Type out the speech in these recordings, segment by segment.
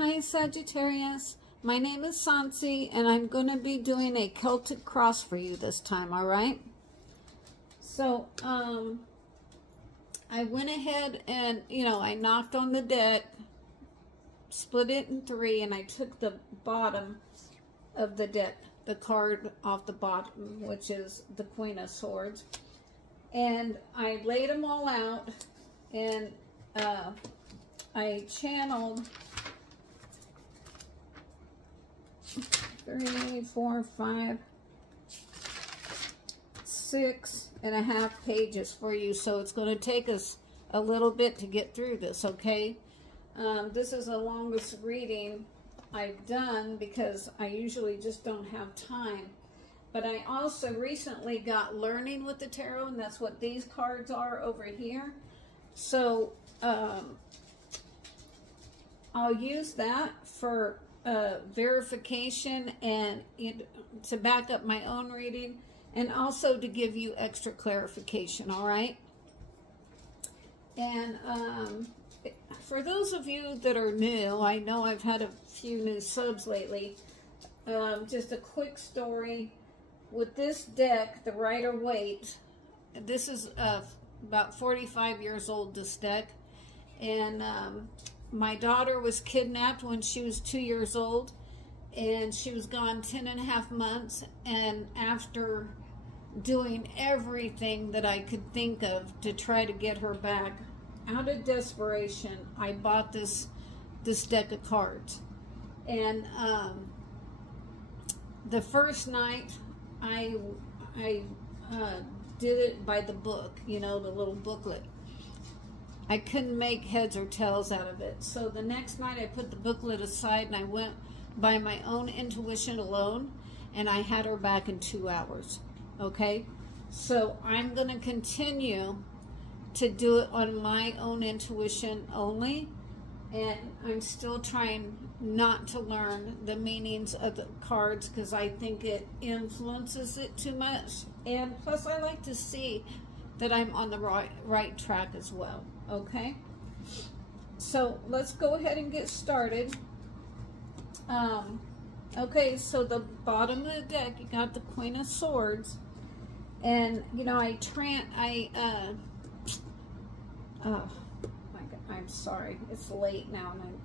Hi Sagittarius, my name is Sansi and I'm going to be doing a Celtic cross for you this time, alright? So, I went ahead and, I knocked on the deck, split it in three, and I took the bottom of the deck, the card off the bottom, which is the Queen of Swords, and I laid them all out, and I channeled 3, 4, 5, 6.5 pages for you, so it's going to take us a little bit to get through this, okay? This is the longest reading I've done because I usually just don't have time. But I also recently got Learning with the Tarot, and that's what these cards are over here. So I'll use that for verification and to back up my own reading, and also to give you extra clarification, all right? And for those of you that are new, I know I've had a few new subs lately. Just a quick story. With this deck, the Rider-Waite, this is about 45 years old, this deck. And my daughter was kidnapped when she was 2 years old. And she was gone 10.5 months. And after doing everything that I could think of to try to get her back, out of desperation, I bought this deck of cards. And the first night, I did it by the book, the little booklet. I couldn't make heads or tails out of it. So the next night I put the booklet aside and I went by my own intuition alone, and I had her back in 2 hours. Okay? So I'm going to continue to do it on my own intuition only, and I'm still trying not to learn the meanings of the cards because I think it influences it too much, and plus I like to see that I'm on the right track as well. Okay, so let's go ahead and get started. Okay, so the bottom of the deck, you got the Queen of Swords, and oh my God, I'm sorry, it's late now and I'm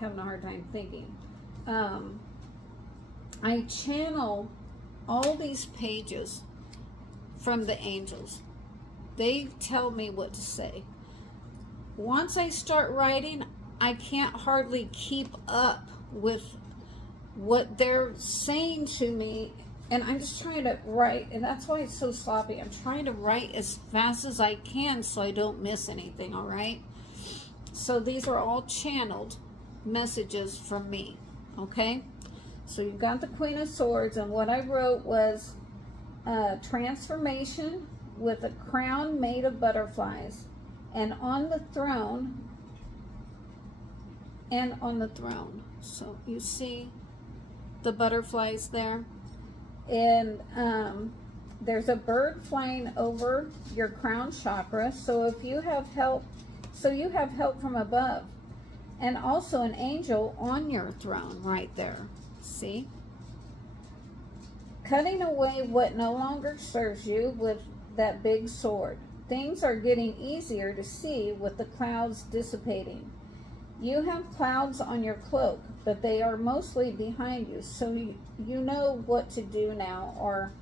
having a hard time thinking. I channel all these pages from the angels. They tell me what to say. Once I start writing, I can't hardly keep up with what they're saying to me, and I'm just trying to write, and that's why it's so sloppy. I'm trying to write as fast as I can so I don't miss anything, all right? So these are all channeled messages from me, okay? So you've got the Queen of Swords, and what I wrote was transformation with a crown made of butterflies, and on the throne, so you see the butterflies there, and there's a bird flying over your crown chakra, so if you have help, you have help from above, and also an angel on your throne right there, see? Cutting away what no longer serves you with that big sword. Things are getting easier to see with the clouds dissipating. You have clouds on your cloak, but they are mostly behind you, so you know what to do now, or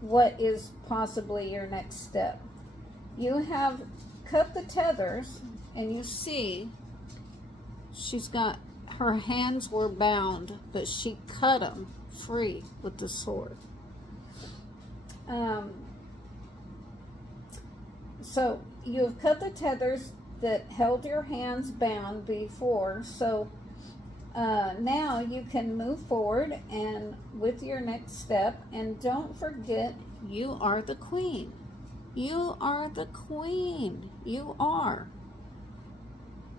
what is possibly your next step. You have cut the tethers, and you see she's got, her hands were bound, but she cut them free with the sword. So you have cut the tethers that held your hands bound before, so now you can move forward and with your next step, and don't forget, you are the queen. You are the queen. You are.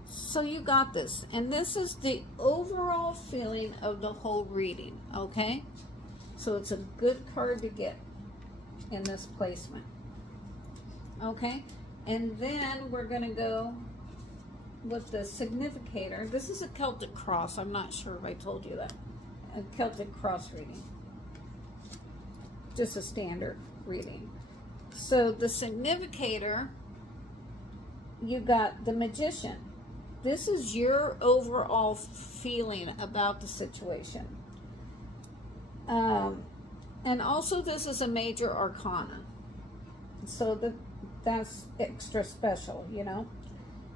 So you got this, and this is the overall feeling of the whole reading, okay? So it's a good card to get in this placement. Okay, and then we're going to go with the significator, this is a Celtic cross. I'm not sure if I told you that. A Celtic cross reading. Just a standard reading. So the significator, you got the Magician. This is your overall feeling about the situation. And also this is a major arcana. So that's extra special, you know.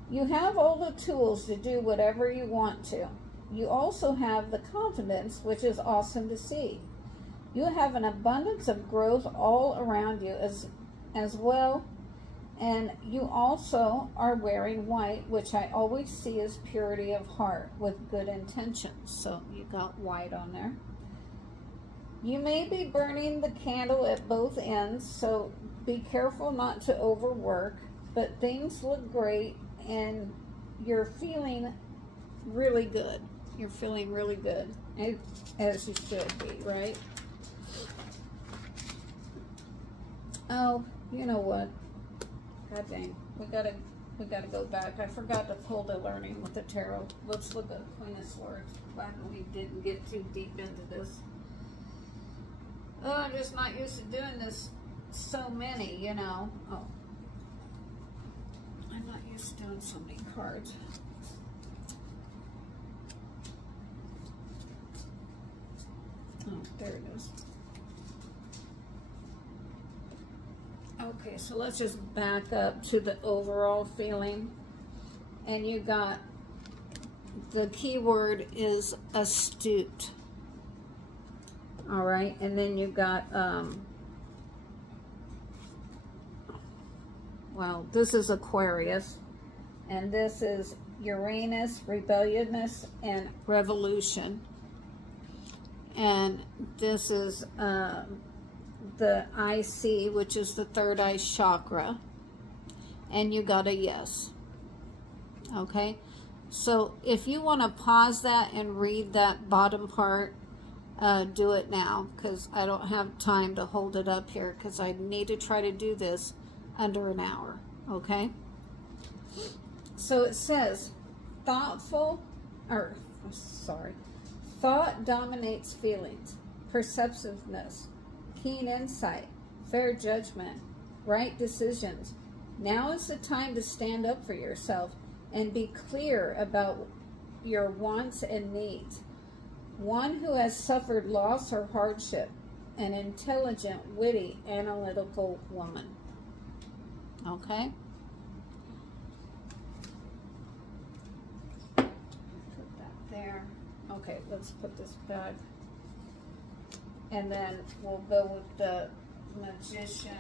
You have all the tools to do whatever you want to. You also have the confidence, which is awesome to see. You have an abundance of growth all around you as well. And you also are wearing white, which I always see as purity of heart with good intentions. So you got white on there. You may be burning the candle at both ends, so be careful not to overwork. But things look great, and you're feeling really good. You're feeling really good, as you should be, right? Oh, you know what? God dang, we gotta go back. I forgot to pull the learning with the tarot. Let's look at Queen of Swords. Glad we didn't get too deep into this. Oh, I'm just not used to doing this so many, you know. Oh, I'm not used to doing so many cards. Oh, there it is. Okay, so let's just back up to the overall feeling. And you got, the key word is astute. All right, and then you got, well, this is Aquarius, and this is Uranus, rebelliousness, and revolution. And this is the IC, which is the third eye chakra. And you got a yes. Okay? So if you want to pause that and read that bottom part, do it now, because I don't have time to hold it up here, because I need to try to do this under an hour. Okay? So it says, thought dominates feelings, perceptiveness, keen insight, fair judgment, right decisions. Now is the time to stand up for yourself and be clear about your wants and needs. One who has suffered loss or hardship, an intelligent, witty, analytical woman. Okay? Put that there. Okay, let's put this back. And then we'll go with the Magician.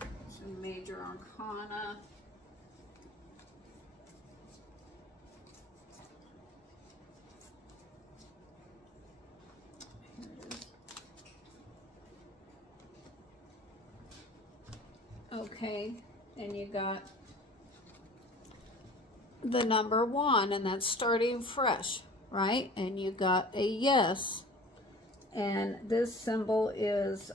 It's a major arcana. Here it is. Okay, and you got the number 1, and that's starting fresh, right? And you got a yes. And this symbol is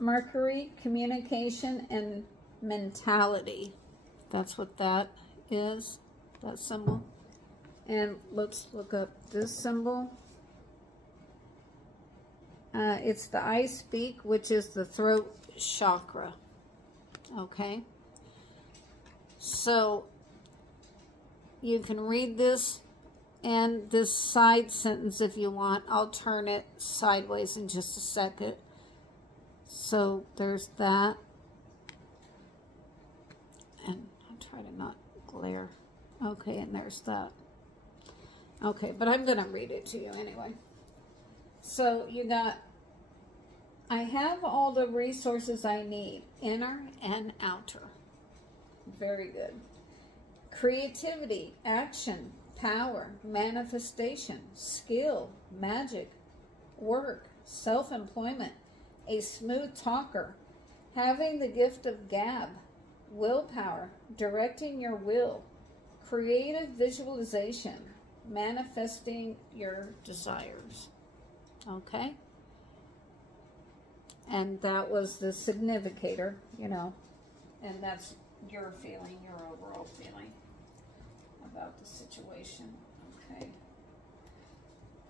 Mercury, communication, and mentality. That's what that is, that symbol. And let's look up this symbol. It's the I speak, which is the throat chakra. Okay? So you can read this and this side sentence if you want. I'll turn it sideways in just a second. So there's that. And I'll try to not glare. Okay, and there's that. Okay, but I'm going to read it to you anyway. So you got, I have all the resources I need, inner and outer. Very good. Creativity, action, power, manifestation, skill, magic, work, self-employment, a smooth talker, having the gift of gab, willpower, directing your will, creative visualization, manifesting your desires. Okay? And that was the significator, you know, and that's your feeling, your overall feeling about the situation. Okay.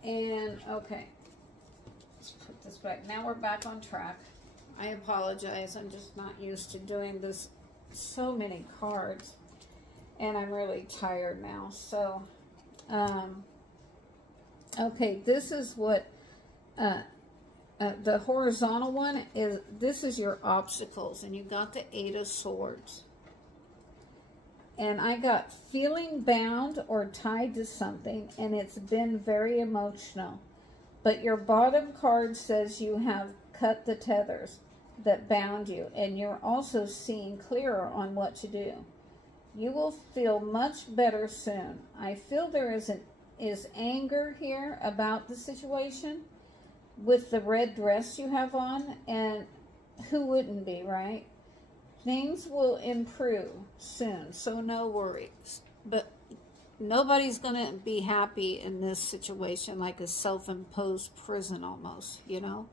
And, okay. Let's put this back. Now we're back on track. I apologize. I'm just not used to doing this. So many cards. And I'm really tired now. So, okay. This is what, the horizontal one is, this is your obstacles. And you got the 8 of Swords. And I got feeling bound or tied to something. And it's been very emotional. But your bottom card says you have cut the tethers that bound you, and you're also seeing clearer on what to do. You will feel much better soon. I feel there is anger here about the situation with the red dress you have on, and who wouldn't be, right? Things will improve soon, so no worries. But nobody's going to be happy in this situation, like a self-imposed prison almost, you know?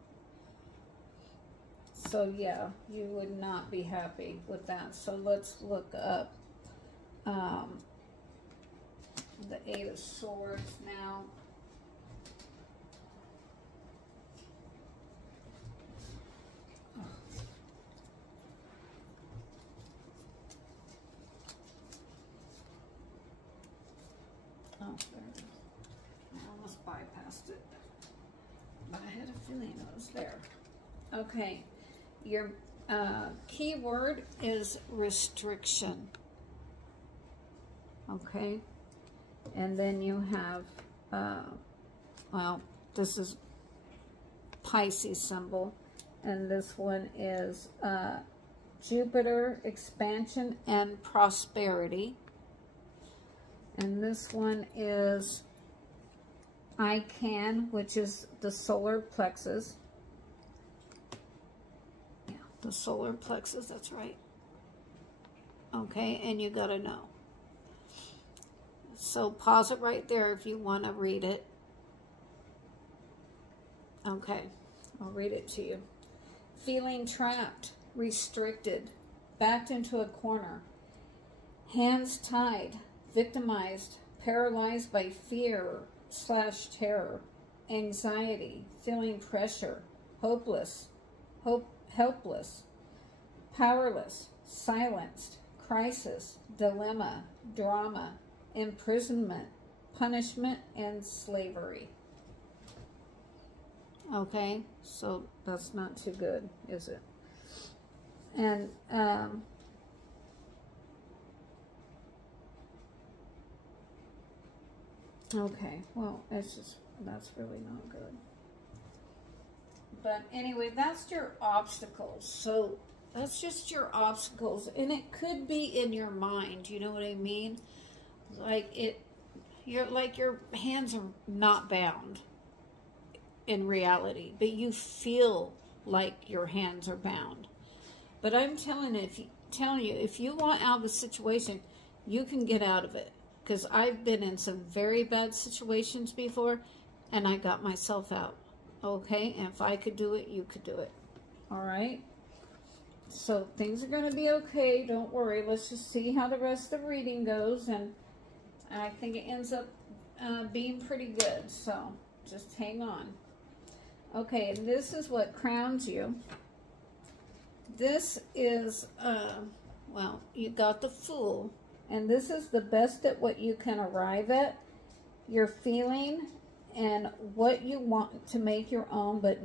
So, yeah, you would not be happy with that. So, let's look up the 8 of Swords now. Oh, there it is. I almost bypassed it. But I had a feeling it was there. Okay. Your key word is restriction. Okay. And then you have, well, this is Pisces symbol. And this one is Jupiter, expansion and prosperity. And this one is I can, which is the solar plexus. Yeah, the solar plexus, that's right. Okay, and you gotta know. So pause it right there if you want to read it. Okay, I'll read it to you. Feeling trapped, restricted, backed into a corner, hands tied, victimized, paralyzed by fear/terror, anxiety, feeling pressure, hopeless, helpless, powerless, silenced, crisis, dilemma, drama, imprisonment, punishment, and slavery. Okay, so that's not too good, is it? And okay, well, that's really not good. But anyway, that's your obstacles. So that's just your obstacles. And it could be in your mind, you know what I mean? Like your hands are not bound in reality, but you feel like your hands are bound. But I'm telling you, if you want out of the situation, you can get out of it. Because I've been in some very bad situations before, and I got myself out. Okay? And if I could do it, you could do it. All right? So things are going to be okay. Don't worry. Let's just see how the rest of the reading goes. And I think it ends up being pretty good. So just hang on. Okay, and this is what crowns you. This is, well, you got the Fool. And this is the best at what you can arrive at, your feeling, and what you want to make your own, but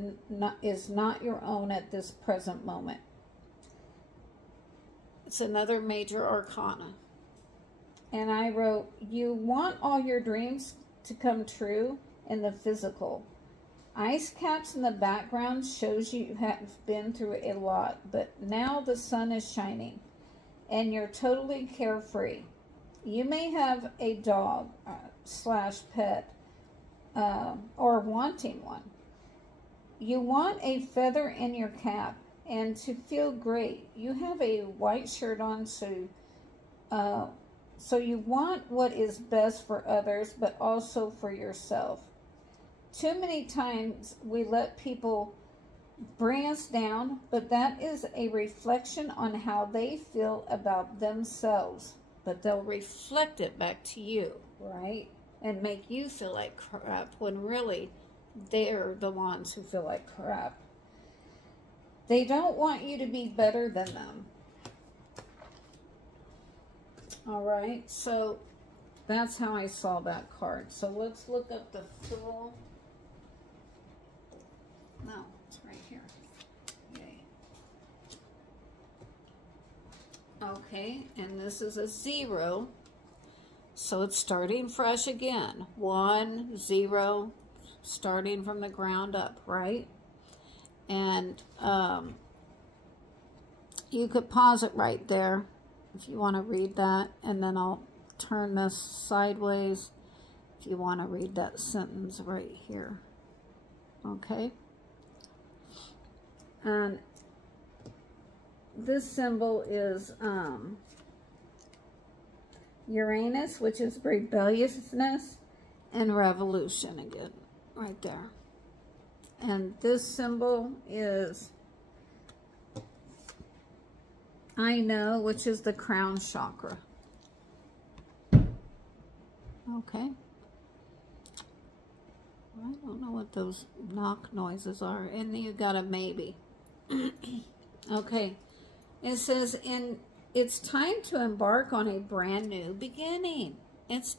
is not your own at this present moment. It's another major arcana. And I wrote, you want all your dreams to come true in the physical. Ice caps in the background shows you have been through a lot, but now the sun is shining. And you're totally carefree. You may have a dog / pet or wanting one. You want a feather in your cap and to feel great. You have a white shirt on, so you want what is best for others, but also for yourself. Too many times we let people bring us down, but that is a reflection on how they feel about themselves. But they'll reflect it back to you, right? And make you feel like crap when really they're the ones who feel like crap. They don't want you to be better than them. All right, so that's how I saw that card. So let's look up the Fool. No, it's right here. Yay. Okay, and this is a 0. So it's starting fresh again. 1, 0, starting from the ground up, right? And you could pause it right there if you want to read that, and then I'll turn this sideways if you want to read that sentence right here. Okay? And this symbol is Uranus, which is rebelliousness and revolution again, right there. And this symbol is I know, which is the crown chakra. Okay. I don't know what those knock noises are. And you got a maybe. Okay. It says, it's time to embark on a brand new beginning. It's